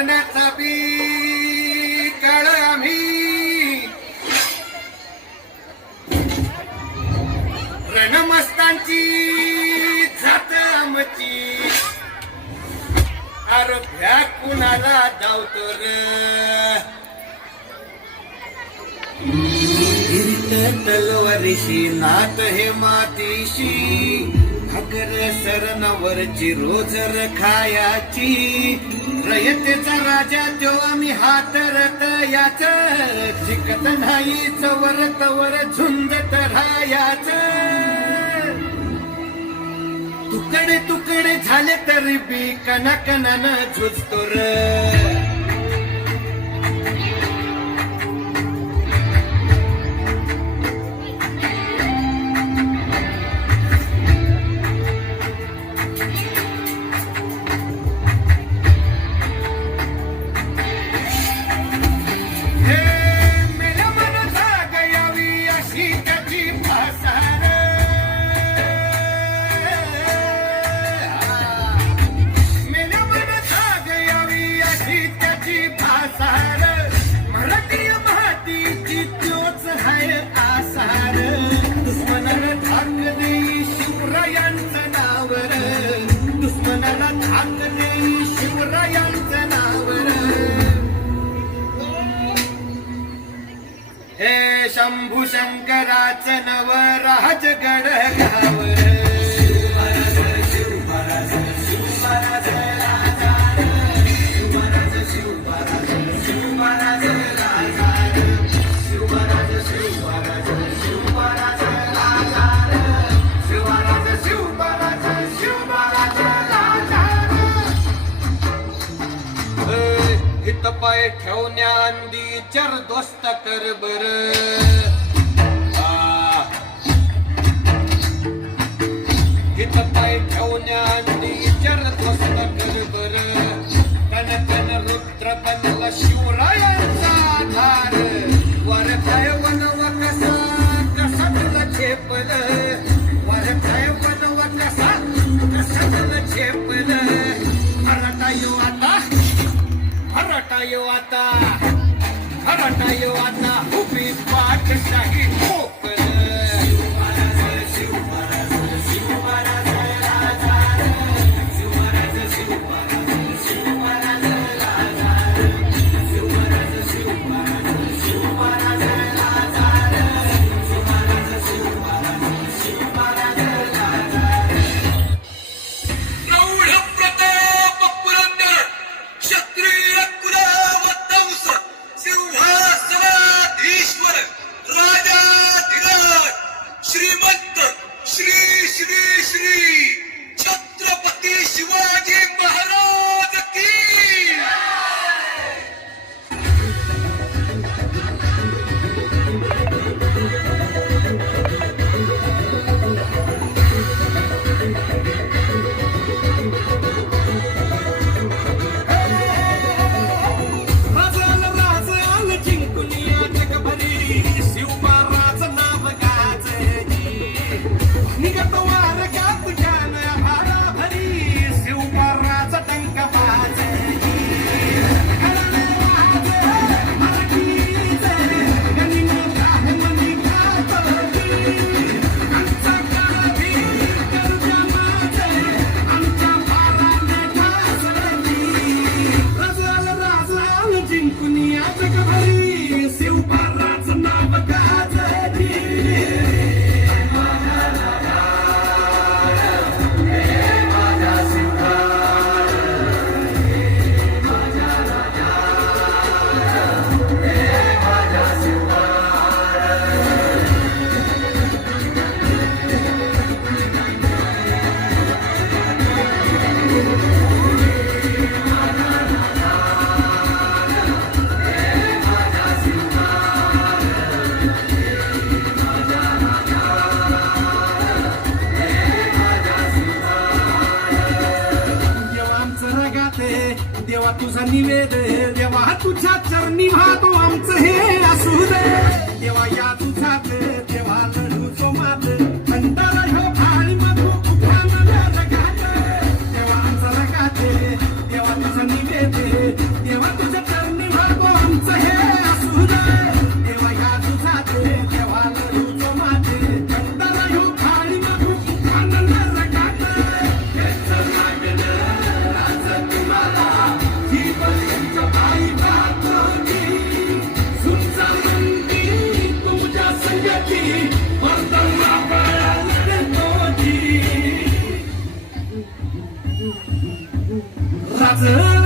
मरण्याचा कळ आम्ही रणमस्तांची जात आमची अरे कुणाला धावतो र तलवारीशी नात हे मातीशी। भाकर सरनवरची रोजर खायाची। रयतेचा राजा तो आम्ही हातरत याच. शिकत नाही चवर तवर झुंजत राहायाच. तुकडे तुकडे झाले तरी बी कणाकणानं झुजतो र. you शंभू शंकराच नव राजगड गावर पाय ठेवण्या अंदी चर दोस्त कर बर. आता. मराठा हो आता उभी पाठशाही. Messi! देवा निवेद देवा तुझ्या चरणी वाहतो आमचं हे असू दे देवा या तुझात देवा लढू तो मात. अंतर ह्यो भाळी मधू उभान रगात देवा आमचा रगाते देवा तुझा निवेद Hazır